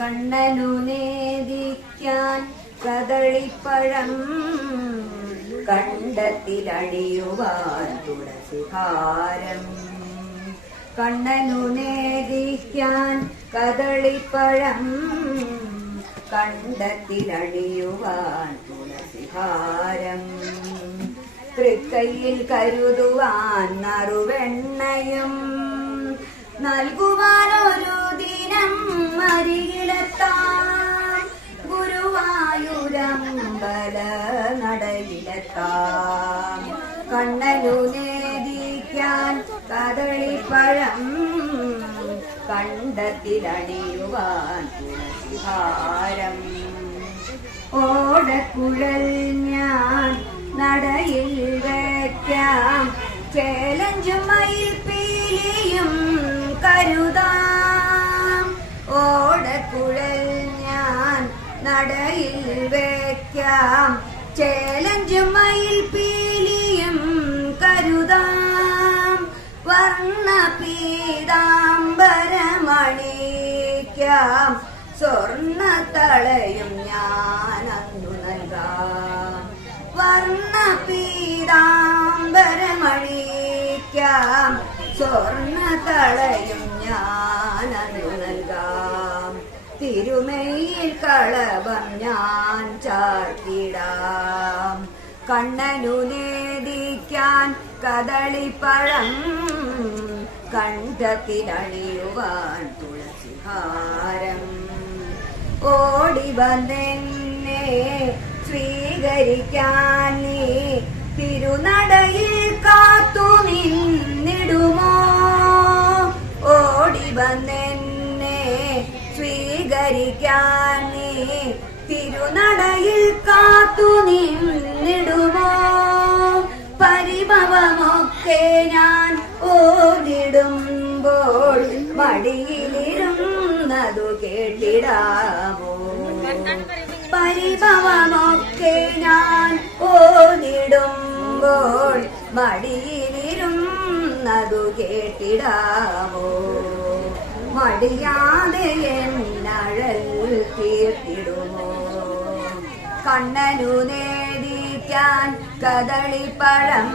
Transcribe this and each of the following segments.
കണ്ണനു നേദിക്കാൻ കദളിപ്പഴം കണ്ടത്തിലടിയുവാൻ തുളസിഹാരം. കണ്ണനു നേദിക്കാൻ കദളിപ്പഴം കണ്ടത്തിലടിയുവാൻ തുളസിഹാരം. തൃക്കൈയിൽ കരുതുവാൻ നറുവെണ്ണയും നൽകുവാനൊരു ദിനം അരികിലെത്താം. ഗുരുവായൂരമ്പല നടയിലെത്താം. കണ്ണനു നേദിക്കാൻ കദളിപ്പഴം കണ്ടത്തിലണിയുവാൻ തുളസിഹാരം. ഓടക്കുഴൽ ഞാൻ നടയിൽ വയ്ക്കാം. ചേലഞ്ചും മയിൽപ്പീലിയും കരുതാം. ഓടക്കുഴൽ ഞാൻ നടയിൽ വയ്ക്കാം. ചേലഞ്ചും മയിൽപ്പീലിയും കരുതാം. വർണ്ണ പീതാംബരമണിക്കാം. സ്വർണ്ണ തളയും ഞാൻ അന്നു നൽകാം. വർണ്ണ പീതാംബരമണിക്കാം. സ്വർണ്ണ തളയും ഞാൻ അന്നു നൽകാം. തിരുമയിൽ കളഭം ഞാൻ ചാർത്തിടാം. കണ്ണനു നേദിക്കാൻ കദളിപ്പഴം കണ്ഠത്തിലണിയുവാൻ തുളസിഹാരം. ഓടി വന്നെന്നെ സ്വീകരിക്കാൻ നീ തിരുനടയിൽ കാത്തു നിന്നിടുമോ? ഓടി വന്നെന്നെ സ്വീകരിക്കാൻ നീ തിരുനടയിൽ കാത്തു നിന്നിടുമോ? പരിഭവമൊക്കെ ഞാൻ ഓടിടുമ്പോൾ മടിയിലിരുന്നതു കേട്ടിടാമോ? പരിഭവമൊക്കെ ഞാൻ ഓടിടുമ്പോൾ മടിയിലിരുന്നതു കേട്ടിടാമോ? മടിയാതെ എന്നഴൽ തീർത്തിടുമോ? കണ്ണനു നേദിക്കാൻ കദളിപ്പഴം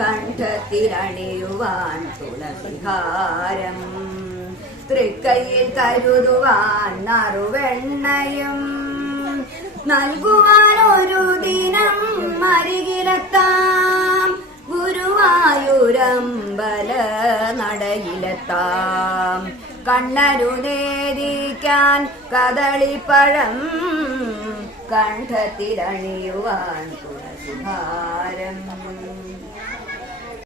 കണ്ഠത്തിലണിയുവാൻ തുളസിഹാരം. തൃക്കൈയിൽ കരുതുവാൻ നറുവെണ്ണയും നൽകുവാനൊരു ദിനം അരികിലെത്താം. ഗുരുവായൂരമ്പല നടയിലെത്താം. കണ്ണനു നേദിക്കാൻ കദളിപ്പഴം കണ്ഠത്തിലണിയുവാൻ തുളസിഹാരം.